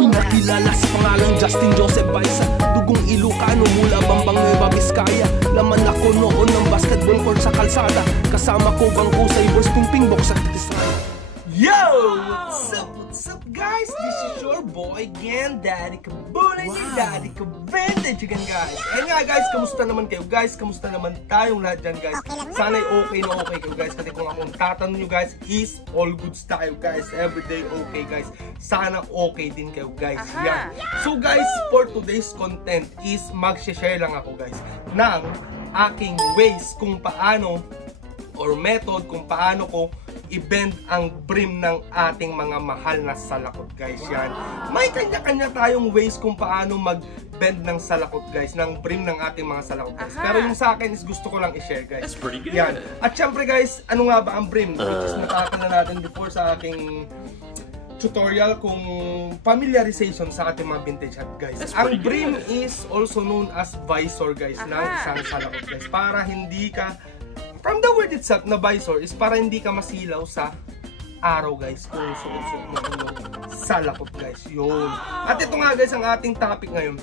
Nakilala sa pangalang Justin Joseph Baisa, dugong Ilocano mula Bambang Nueva Vizcaya. Laman ako noon ng basketball court sa kalsada, kasama ko bangko sa Ibors Pingpingbok sa Katisraya. Yo! What's up guys? This is your boy again, Daddy Kabulin, wow. Daddy Kavintage again guys. Ayun nga guys, kamusta naman kayo guys? Kamusta naman tayong lahat dyan guys? Sana'y okay na okay kayo guys. Kasi kung akong tatanong nyo guys, is all goods tayo guys. Everyday okay guys. Sana okay din kayo guys. Yan. So guys, for today's content is mag-share lang ako guys ng aking ways kung paano or method kung paano ko i-bend ang brim ng ating mga mahal na salakot guys. Yan. May kanya-kanya tayong ways kung paano mag-bend ng salakot guys, ng brim ng ating mga salakot guys. Pero yung sa akin is gusto ko lang i-share guys. That's pretty good. Yan. At syempre guys, ano nga ba ang brim? Which is nakakita na natin before sa aking tutorial kung familiarization sa ating mga vintage hat guys. Ang brim is also known as visor guys ng isang salakot guys. Para hindi ka, from the word itself na visor is para hindi ka masilaw sa araw guys kung suot-suot mo yung salakot guys. Yun. At ito nga guys ang ating topic ngayon.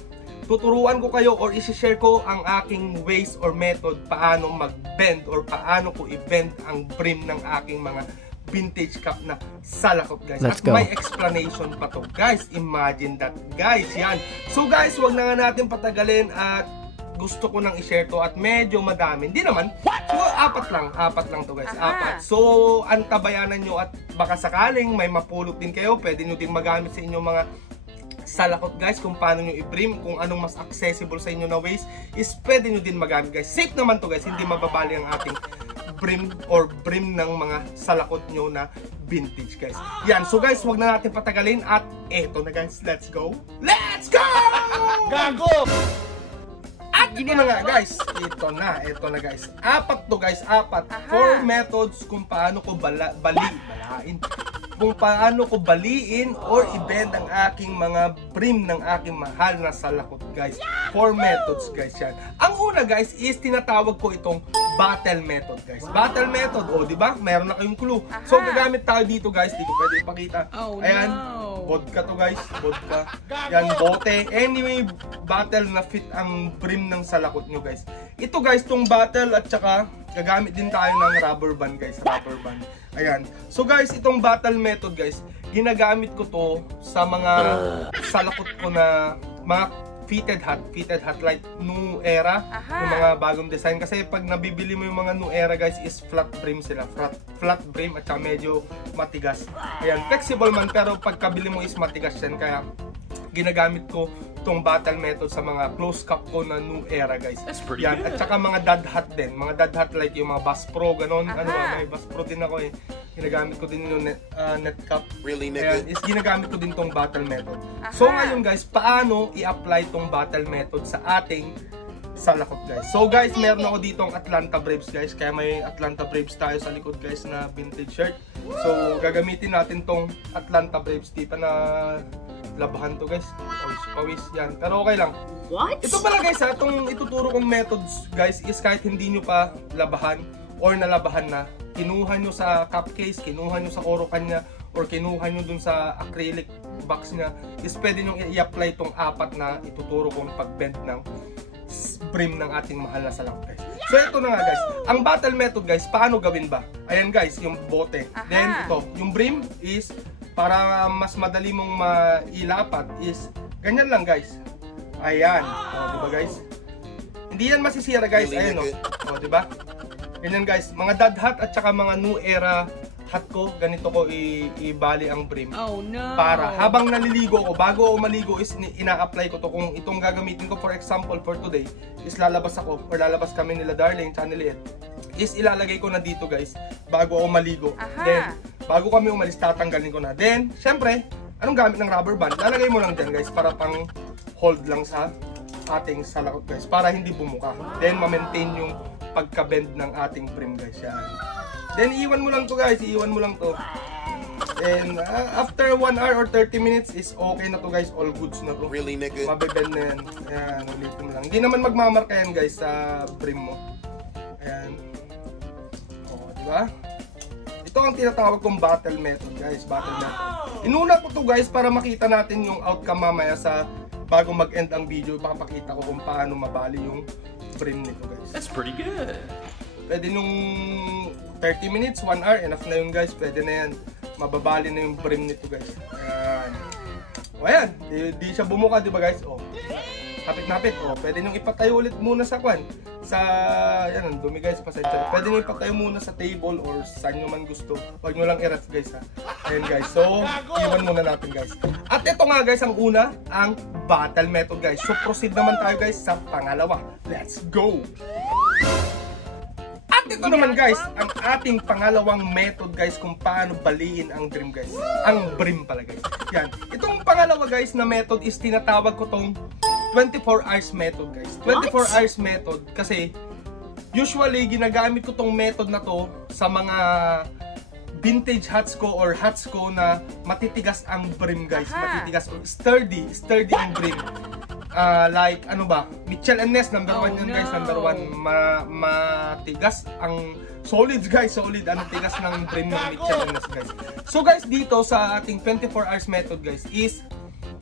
Tuturuan ko kayo or isi-share ko ang aking ways or method paano mag-bend or paano ko i-bend ang brim ng aking mga vintage cap na salakot guys. At may explanation pa to guys. Imagine that guys. Yan. So guys, wag na nga natin patagalin at gusto ko nang i-share to at medyo madami. Hindi naman. So, apat lang to guys. Apat. So, antabayanan nyo at baka sakaling may mapulot din kayo. Pwede nyo din magamit sa inyong mga salakot guys. Kung paano nyo i-brim. Kung anong mas accessible sa inyo na ways is pwede nyo din magamit guys. Safe naman to guys. Hindi mababali ang ating brim or brim ng mga salakot nyo na vintage guys. Yan. So guys, wag na natin patagalin at eto na guys. Let's go! Let's go! Gago! At ito na nga guys, ito na guys. Apat to guys, apat. 4 methods kung paano ko kung paano ko baliin or i-bend ang aking mga brim ng aking mahal na salakot guys. 4 methods guys yan. Ang una guys is tinatawag ko itong battle method guys. Battle method, oh di ba? Meron na kayong clue. So gagamit tayo dito guys, di ko pwede ipakita. Ayan. Vodka to guys, vodka. Yan, bote. Anyway, battle na fit ang brim ng salakot nyo guys. Ito guys, tong battle at saka gagamit din tayo ng rubber band guys, rubber band. Ayan. So guys, itong battle method guys, ginagamit ko to sa mga salakot ko na mga fitted hat like new era, yung mga bagong design. Kasi pag nabibili mo yung mga new era guys is flat brim sila, flat brim at saka medyo matigas. Ayan, flexible man pero pagkabili mo is matigas yan. Kaya ginagamit ko tong battle method sa mga close cap ko na new era guys. Yan, at saka mga dad hat din, mga dad hat like yung mga Bass Pro ganon. Ano ba, may Bass Pro din ako eh. Ginagamit ko din yung net cap. Really, nigga? Ayan, is ginagamit ko din tong battle method. So ngayon guys, paano i-apply tong battle method sa ating salakot guys? So guys, meron ako dito ang Atlanta Braves guys. Kaya may Atlanta Braves tayo sa likod guys na vintage shirt. So gagamitin natin tong Atlanta Braves. Di pa na labahan to guys. Pawis yan. Pero okay lang. What? Ito pala guys ha, itong ituturo kong methods guys is kahit hindi nyo pa labahan or nalabahan na, kinuha nyo sa cupcase, kinuha nyo sa orokan niya, or kinuha nyo dun sa acrylic box niya, is pwede nyo i-apply itong apat na ituturo kong pag-bend ng brim ng ating mahal na salakot guys. So ito na nga guys, ang battle method guys, paano gawin ba? Ayan guys, yung bote. Then ito, yung brim is, para mas madali mong mailapat is, ganyan lang guys. Ayan, diba guys? Hindi yan masisira guys, ayan o, diba? Ganyan guys, mga dad hat at saka mga new era hat ko, ganito ko ibali ang brim. Oh no! Para habang naliligo ako, bago ako maligo is ina-apply ko to. Kung itong gagamitin ko for example for today, is lalabas ako or lalabas kami nila Darling, Channel 8, is ilalagay ko na dito guys, bago ako maligo. Then, bago kami umalis, tatanggalin ko na. Then, syempre, anong gamit ng rubber band? Lalagay mo lang dyan guys, para pang hold lang sa ating salakot guys, para hindi bumuka. Then, ma-maintain yung pagka-bend ng ating brim guys. Yan. Then, iwan mo lang to guys. Iwan mo lang to. And after 1 hour or 30 minutes is okay na to guys. All goods na to. Really, nigga? Mabibend na yan. Ayan, ulitin mo lang. Hindi naman magmamarka yan guys sa brim mo. Ayan. O, diba? Ito ito ang tinatawag kong battle method guys, battle method. Inuna ko to guys para makita natin yung outcome mamaya sa bago mag-end ang video. Papakita ko kung paano mabali yung brim nito guys. That's pretty good. Pwede nung 30 minutes, 1 hour, enough na yun guys. Pwede na yan. Mababali na yung brim nito guys. Ayan. O ayan, di siya bumuka diba guys? O, hapit-hapit. O, pwede nyo ipatayo ulit muna sa kwan. Sa, yan, dumi guys, pasensya. Pwede nyo ipatayo muna sa table or saan nyo man gusto. Huwag nyo lang i-ref guys ha. Ayan guys, so, iwan muna natin guys. At ito nga guys, ang una, ang battle method guys. So, proceed naman tayo guys sa pangalawa. Let's go! At ito naman guys, ang ating pangalawang method guys kung paano baliin ang dream guys. Ang brim pala guys. Yan. Itong pangalawa guys na method is tinatawag ko tong 24 hours method guys. 24 hours method kasi usually ginagamit ko tong method na to sa mga vintage hats ko or hats ko na matitigas ang brim guys. Matitigas or sturdy ang brim. Like ano ba, Mitchell & Ness number 1 yan guys, number 1. Matigas ang solid guys, solid ang tigas ng brim ng Mitchell & Ness guys. So guys, dito sa ating 24 hours method guys is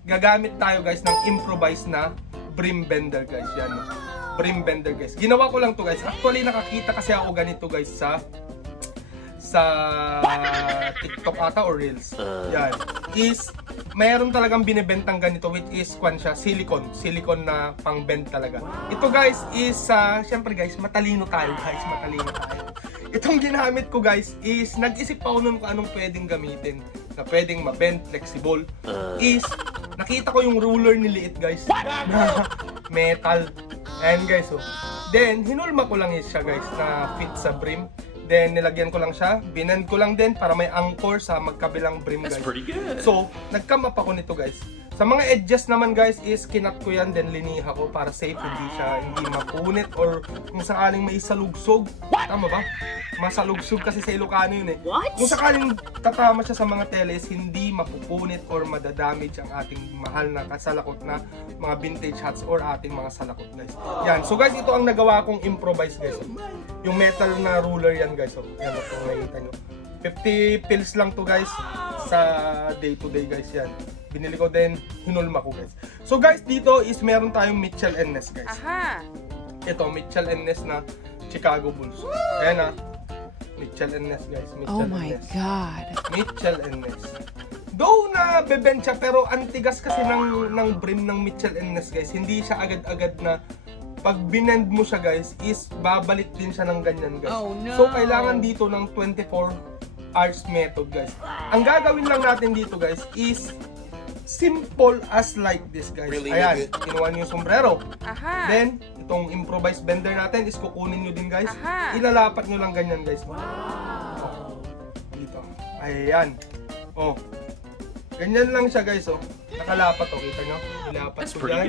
gagamit tayo guys ng improvised na brim bender guys. Yan, brim bender guys. Ginawa ko lang to guys. Actually nakakita kasi ako ganito guys sa TikTok ata or Reels. Yan. Is mayroon talagang binebentang ganito which is kwan siya, silicone na pang bend talaga. Ito guys is syempre guys, matalino tayo guys, matalino tayo. Itong ginamit ko guys is nag-isip pa ako nun kung anong pwedeng gamitin na pwedeng ma-bend, flexible. Is nakita ko yung ruler ni Liit guys na metal. Ayan guys, oh. Then hinulma ko lang siya guys na fit sa brim. Then nilagyan ko lang siya, binend ko lang din para may anchor sa magkabilang brim guys. That's pretty good. So, nag-come up ako nito guys. Sa mga edges naman guys is kinat ko yan, then liniha ko para safe, hindi mapunit or kung sakaling may salugsog. Tama ba? Masalugsog kasi sa Ilocano yun eh. Kung sakaling tatama siya sa mga teles, hindi mapupunit or madadamage ang ating mahal na kasalakot na mga vintage hats or ating mga salakot guys. Yan. So guys, ito ang nagawa kong improvise guys. Yung metal na ruler yan guys. So, yan kung nakikita nyo. 50 pills lang to guys sa day to day guys yan. Binili ko din, hinulma ko guys. So guys, dito is meron tayong Mitchell & Ness guys. Ito, Mitchell & Ness na Chicago Bulls. Ayan na. Mitchell & Ness guys. Mitchell oh my Ness. God. Mitchell & Ness. Though na bebend siya, pero antigas kasi ng brim ng Mitchell & Ness guys. Hindi siya agad-agad na pag binend mo siya guys, is babalik din siya ng ganyan guys. Oh, no. So kailangan dito ng 24 hours method guys. Ang gagawin lang natin dito guys is simple as like this guys. Ayan, kinuha niyo yung sombrero. Then, itong improvised bender natin is kukunin nyo din guys. Ilalapat nyo lang ganyan guys. Oh, dito. Ayan. Oh. Ganyan lang siya guys, oh. Nakalapat, oh. Kita nyo? Nilapat ko dyan.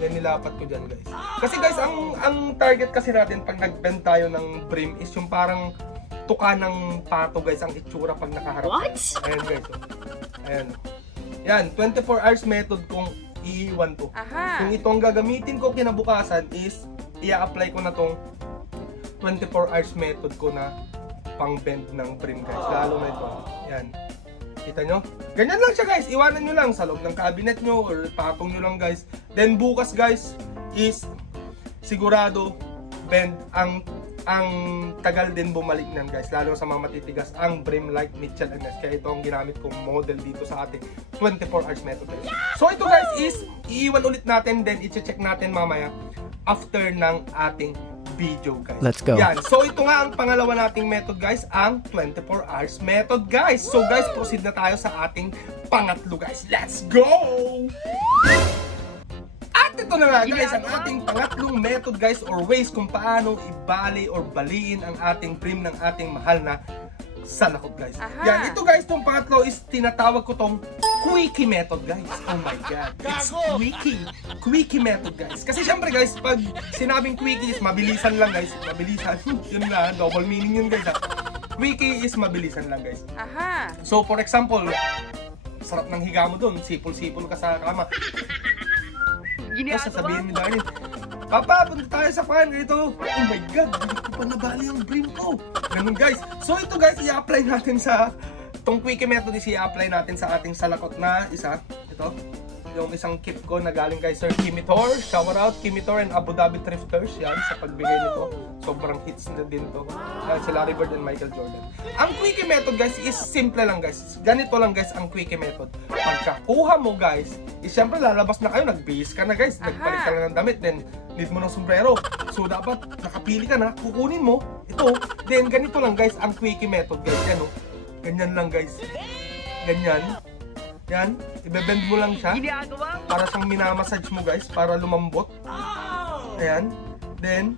Then nilapat ko dyan guys. Kasi guys, ang target kasi natin pag nag-bend tayo ng brim is yung parang tuka ng pato guys, ang itsura pag nakaharap. What? Ayan guys, oh. Ayan. Yan, 24 hours method kung iiwan to. Kung ito ang gagamitin ko kinabukasan is i-apply ko na tong 24 hours method ko na pang bend ng brim guys. Lalo na ito. Yan. Kita nyo? Ganyan lang siya guys. Iwanan nyo lang sa loob ng cabinet nyo or patong nyo lang guys. Then bukas guys is sigurado bend ang tagal din bumalik nan guys, lalo sa mga matitigas ang brim like Mitchell & Ness. Kaya ito ang ginamit kong model dito sa ating 24 hours method guys. So ito guys is iiwan ulit natin, then i-check natin mamaya after ng ating video guys. Let's go. Yan. So ito nga ang pangalawa nating method guys, ang 24 hours method guys. So guys, proceed na tayo sa ating pangatlo guys. Let's go! At ito na nga guys, ang ating pangatlong method guys or ways kung paano ibali or baliin ang ating brim ng ating mahal na salakot guys. Yan, ito guys, itong pangatlo is tinatawag ko tong quickie method guys. Oh my god, it's quickie method guys. Kasi syempre guys, pag sinabing quickie is mabilisan lang guys. Mabilisan, yun nga, double meaning yun guys ha. Quickie is mabilisan lang guys. So for example, sarap ng higa mo dun, sipol-sipol ka sa kama. Tapos sasabihin ni Darlene, Papa, punta tayo sa fan. Ganito. Oh my God, hindi ko pa nabali ang brim ko. Ganun guys. So ito guys, i-apply natin sa itong quickie method is i-apply natin sa ating salakot na isa. Ito. Yung isang kit ko na galing kay Sir Kimitor. Shout out Kimitor and Abu Dhabi Thrifters. Yan, sa pagbigay nito. Sobrang hits na din to. Yan, si Larry Bird and Michael Jordan. Ang quickie method guys is simple lang guys. Ganito lang guys ang quickie method. Pagkakuha mo guys, is syempre lalabas na kayo. Nagbihis ka na guys. Nagpalit ka lang ng damit. Then, need mo ng sombrero. So, dapat nakapili ka na. Kukunin mo. Ito. Then, ganito lang guys ang quickie method guys. Yan o. Ganyan lang guys. Ganyan. Yan, ibebend mo lang siya para siyang minamassage mo guys, para lumambot. Ayan. Then,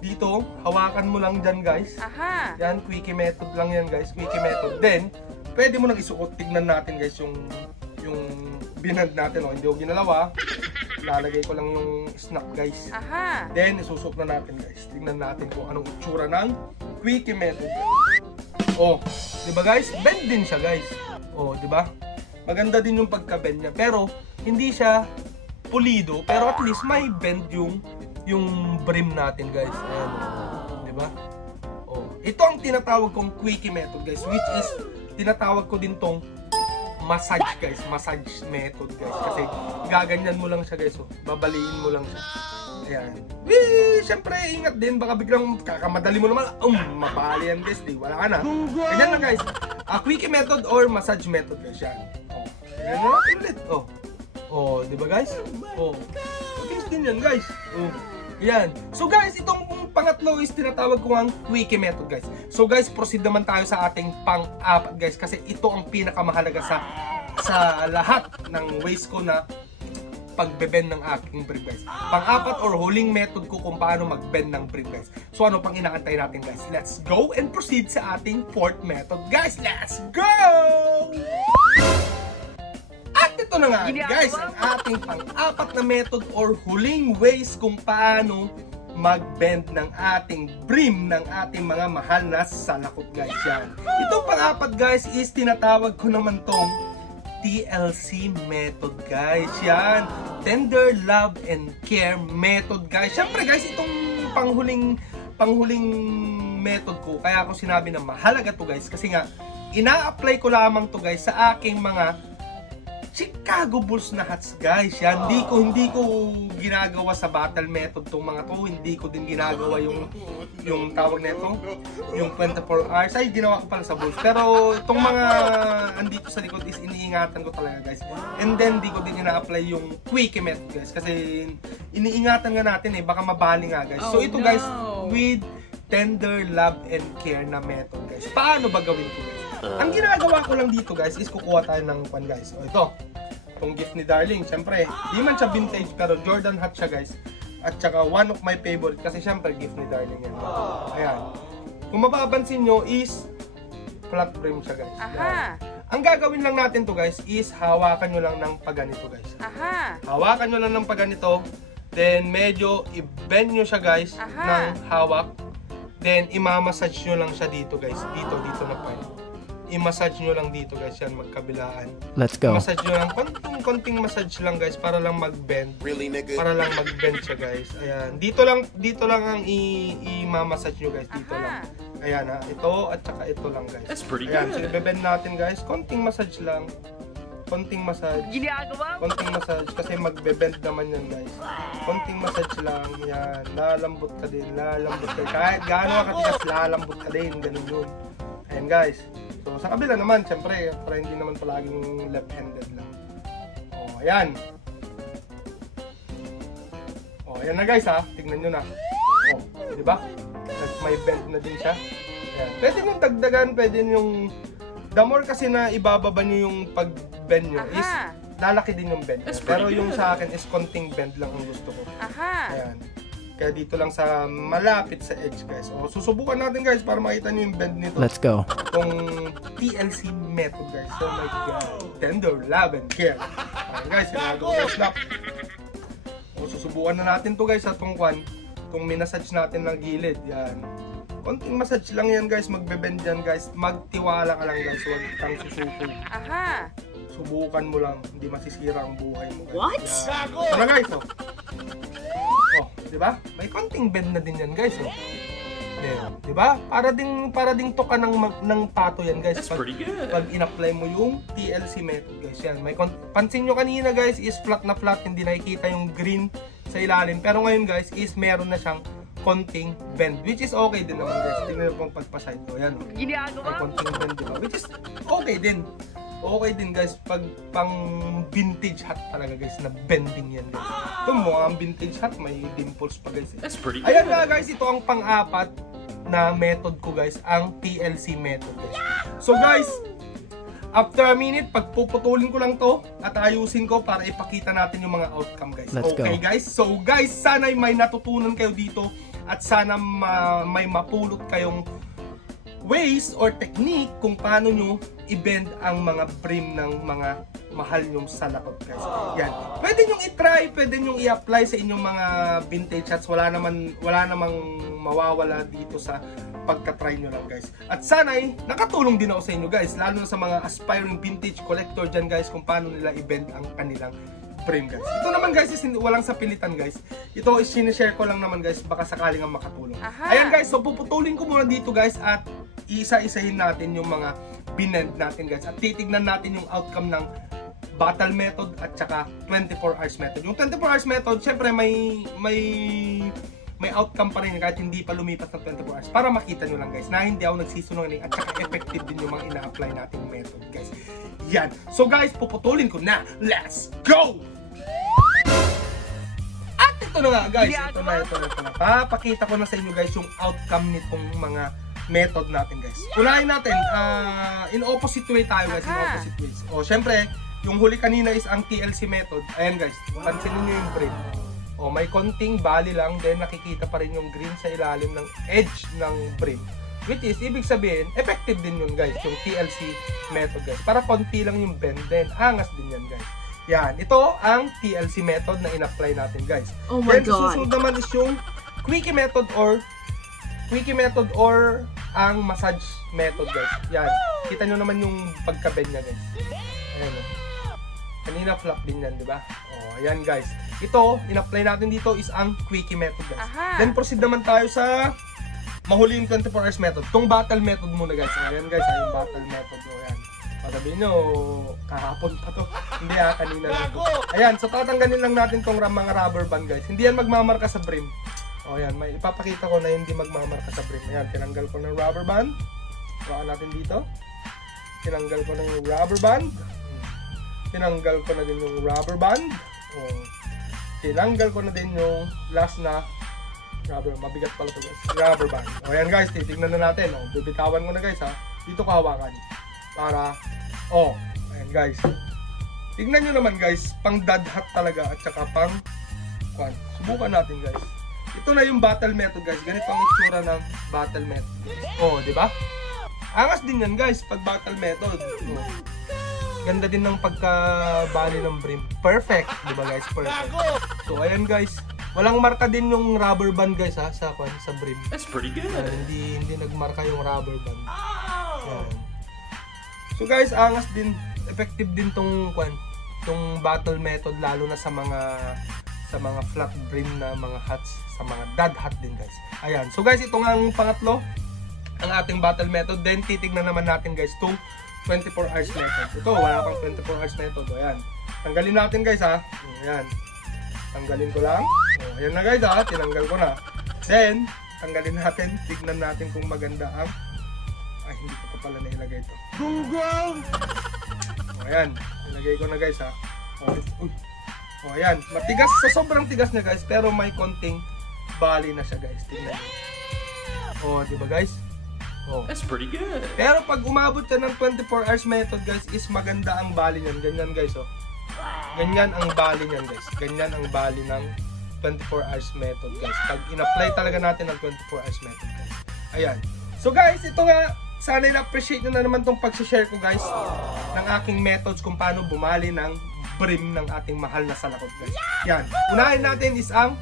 dito, hawakan mo lang dyan guys. Yan, quickie method lang yan guys, quickie method. Then, pwede mo nang isuot. Tignan natin guys yung binag natin. O, hindi ko ginalawa. Lalagay ko lang yung snap guys. Then, isusok na natin guys. Tignan natin kung anong itsura ng quickie method. O, diba guys? Bend din siya guys. O, diba? Maganda din yung pagka-bend niya. Pero, hindi siya pulido. Pero at least may bend yung brim natin, guys. Ayan. Diba? Oh. Ito ang tinatawag kong quickie method, guys. Which is, tinatawag ko din tong massage, guys. Massage method, guys. Kasi, gaganyan mo lang siya, guys. Oh. Babaliin mo lang siya. Ayan. Siyempre, ingat din. Baka biglang kakamadali mo naman. Mapali yan, guys. Di, wala ka na. Ganyan lang, guys. Quickie method or massage method, guys. Yan. Ganyan na natin ulit. Oh, di ba guys? Oh, mabilis din yan guys. Oh, yan. So guys, itong pangatlo is tinatawag ko ang quickie method guys. So guys, proceed naman tayo sa ating pang-apat guys. Kasi ito ang pinakamahalaga sa lahat ng ways ko na pag-bend ng aking brim guys. Pang-apat or huling method ko kung paano mag-bend ng brim guys. So ano pang inaantay natin guys? Let's go and proceed sa ating fourth method guys. Let's go! At ito na nga guys, ang ating pang-apat na method or huling ways kung paano mag-bend ng ating brim ng ating mga mahal na salakot guys. Yan. Itong pang-apat guys is tinatawag ko naman tong TLC method guys. Yan. Tender Love and Care method guys. Siyempre guys, itong panghuling method ko, kaya ako sinabi na mahalaga to guys. Kasi nga, ina-apply ko lamang to guys sa aking mga Chicago Bulls na hats guys. Yan, hindi ko ginagawa sa battle method tong mga to. Hindi ko din ginagawa yung tawag nito, yung 24 hours. Ay, ginawa ko pala sa Bulls. Pero itong mga andito sa likod is iniingatan ko talaga guys. And then di ko din ina-apply yung quickie method guys. Kasi iniingatan nga natin baka mabali nga guys. So ito guys, with Tender Love and Care na method guys. Paano ba gawin ko guys? Ang ginagawa ko lang dito guys is kukuha tayo ng pan guys. O ito, itong gift ni Darling. Siyempre, di man siya vintage pero Jordan hat siya guys. At saka one of my favorite kasi siyempre gift ni Darling yan. Ayan. Kung mapapansin nyo is flat brim siya guys. Ang gagawin lang natin to guys is hawakan nyo lang ng paganito guys. Hawakan nyo lang ng paganito. Then medyo i-bend nyo siya guys ng hawak. Then imamassage nyo lang siya dito guys. Dito na part. I-massage nyo lang dito guys, yan magkabilaan. Let's go. Massage nyo lang, konting massage lang guys para lang mag-bend. Really, nigga? Para lang mag-bend siya guys. Ayan, dito lang ang i-massage nyo guys, dito lang. Ayan ha, ito at saka ito lang guys. That's pretty good. Ayan, so i-bend natin guys, konting massage lang. Konting massage. Konting massage kasi magbe-bend naman yan guys. Konting massage lang, yan. Lalambot ka din, lalambot ka. Kahit gaano ka katigas, lalambot ka din, ganun yun. Ayan guys. So, sa kabila naman, syempre, para hindi naman palaging left-handed lang. O, ayan. O, ayan na guys ha. Tignan nyo na. O, diba? May bend na din siya. Ayan. Pwede nyo dagdagan, pwede nyo the more kasi na ibababa nyo yung pag-bend nyo is lalaki din yung bend. Pero yung sa akin is konting bend lang ang gusto ko. Ayan. Kaya dito lang sa malapit sa edge guys. O, susubukan natin guys para makita nyo yung bend nito. Let's go. Itong TLC method guys. So my God. Tender Love and Care. Ayan guys, sinagawa guys snap. O, susubukan na natin to guys sa tungkwan. Itong minasage natin ng gilid. Yan. Konting massage lang yan guys. Magbe-bend yan guys. Magtiwala ka lang guys. Huwag kang susuko. Subukan mo lang. Hindi masisira ang buhay mo guys. What? Tara guys. Oh. di ba? May konting bend na din yan, guys. Oh. Ayan, di ba? Para ding toka ng pato yan, guys. Pag in-apply mo yung TLC method, guys. Yan. Pansin nyo kanina, guys, is flat na flat. Hindi nakikita yung green sa ilalim. Pero ngayon, guys, is meron na siyang konting bend, which is okay din naman, guys. Tingnan nyo pong pagpaside ko. Yan. May konting bend, di ba? Which is okay din. Okay din, guys. Pag pang vintage hat talaga, guys, na bending yan, guys. Ito mo, ang vintage hat, may dimples pa, guys. Ayan nga, guys, ito ang pang-apat na method ko, guys, ang TLC method, guys. So, guys, after a minute, pagpuputulin ko lang to at ayusin ko para ipakita natin yung mga outcome, guys. Okay, guys? So, guys, sana may natutunan kayo dito at sana may mapulot kayong ways or technique kung paano nyo i-bend ang mga brim ng mga mahal nyong salakot, guys. Yan. Pwede nyong i-try, pwede nyong i-apply sa inyong mga vintage hats. Wala namang mawawala dito sa pagka-try nyo lang, guys. At sana'y nakatulong din ako sa inyo, guys. Lalo na sa mga aspiring vintage collector dyan, guys, kung paano nila i-bend ang kanilang brim, guys. Ito naman, guys, is walang sapilitan, guys. Ito is sinishare ko lang naman, guys. Baka sakaling ang makatulong. Ayan, guys. So, puputulin ko muna dito, guys, at isa-isahin natin yung mga binend natin, guys. At titignan natin yung outcome ng battle method at saka 24 hours method. Yung 24 hours method, syempre may outcome pa rin kahit hindi pa lumipas ng 24 hours. Para makita nyo lang, guys, na hindi ako nagsisunungaling at saka effective din yung mga ina-apply nating method, guys. Yan. So, guys, puputulin ko na. Let's go! At ito na nga, guys. Ito na. Papakita ko na sa inyo, guys, yung outcome nitong mga method natin, guys. Unahin natin, in opposite way tayo, guys. In opposite ways. O, syempre, yung huli kanina is ang TLC method. Ayan, guys. Pansinin nyo yung brim. O, may konting bali lang. Then, nakikita pa rin yung green sa ilalim ng edge ng brim. Which is, ibig sabihin, effective din yun, guys. Yung TLC method, guys. Para konti lang yung bend. Then, angas din yan, guys. Yan. Ito ang TLC method na in-apply natin, guys. Oh my God. Susunod naman is yung quickie method or ang massage method, guys. Yan. Kita nyo naman yung pagka-bend niya, guys. Ayan, o. Kanina flap din yan, di ba? O, ayan, guys. Ito, in-apply natin dito is ang quickie method, guys. Then, proceed naman tayo sa mahuli yung 24 hours method. Itong battle method muna, guys. Ayan, guys, yung battle method. O, ayan. Sabihin nyo, kahapon pa to. Hindi, kanina lang to. Ayan, so tatanggalin lang natin tong mga rubber band, guys. Hindi yan magmamarka sa brim. O, ayan, may ipapakita ko na hindi magmamarka sa brim. Ayan, tinanggal ko ng rubber band. Hawakan natin dito. Tinanggal ko na yung rubber band. Tinanggal ko na din yung rubber band. O, tinanggal ko na din yung last na rubber. Mabigat pala to, guys. Rubber band. O, ayan, guys, titignan na natin. O, bibitawan ko na, guys, ha. Dito ko hawakan. Para, ayan, guys. Tignan nyo naman, guys. Pang dad hat talaga at saka pang kwan. Subukan natin, guys. Ito na yung battle method, guys. Ganito ang itsura ng battle method. Di ba? Angas din yan, guys, pag battle method. Ganda din ng pagkabali ng brim. Perfect, di ba, guys? Perfect. So, ayan, guys. Walang marka din yung rubber band, guys, ha, sa brim. That's pretty good. Hindi nagmarka yung rubber band. Ayan. So, guys, angas din. Effective din tong battle method, lalo na sa mga flat brim na mga hats, sa mga dad hat din, guys. Ayan. So, guys, ito nga ang pangatlo, ang ating battle method. Then, titignan naman natin, guys, itong 24 hours method. Ito, wala pang 24 hours method. O, ayan. Tanggalin natin, guys, ha. Ayan. Tanggalin ko lang. O, ayan na, guys, ha. Tinanggal ko na. Then, tanggalin natin. Tignan natin kung maganda ang... Ay, hindi ko pa pala nailagay ito. Google! O, ayan. Ilagay ko na, guys, ha. O, ayan. Matigas. Sobrang tigas niya, guys. Pero may konting bali na siya, guys. Tignan nyo. O, diba, guys? That's pretty good. Pero pag umabot ka ng 24 hours method, guys, is maganda ang bali niyan. Ganyan, guys, oh. Ganyan ang bali niyan, guys. Ganyan ang bali ng 24 hours method, guys. Pag in-apply talaga natin ang 24 hours method, guys. Ayan. So, guys, ito nga. Sana na-appreciate nyo na naman tong pag-share ko, guys, ng aking methods kung paano bumali ng brim ng ating mahal na salakot, guys. Yan. Unahin natin is ang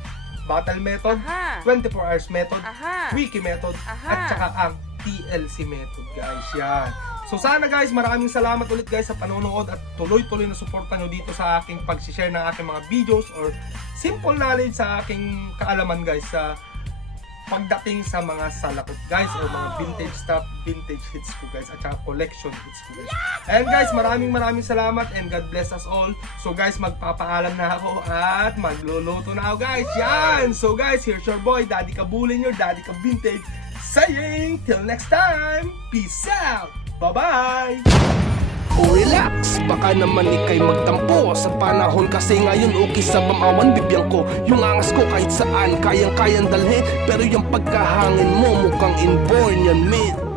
battle method, 24 hours method, quickie method, at saka ang TLC method, guys. Yan. So, So sana guys, maraming salamat ulit guys sa panonood at tuloy-tuloy na suporta nyo dito sa aking pag-share ng aking mga videos or simple knowledge sa aking kaalaman guys sa pagdating sa mga salakot guys or mga vintage stuff, vintage hits ko guys at saka collection hits ko guys. And guys, maraming salamat and God bless us all. So guys, magpapaalam na ako at magluluto na ako guys. Yan! So guys, here's your boy, Daddy Kabulin, your Daddy Ka Vintage, saying till next time, peace out! Bye-bye! O relax, baka naman ikay magtampo. Sa panahon kasi ngayon okay sa bamawan bibiyang ko. Yung angas ko kahit saan kayang-kayang dalhin. Pero yung pagkahangin mo mukhang inborn yan mate.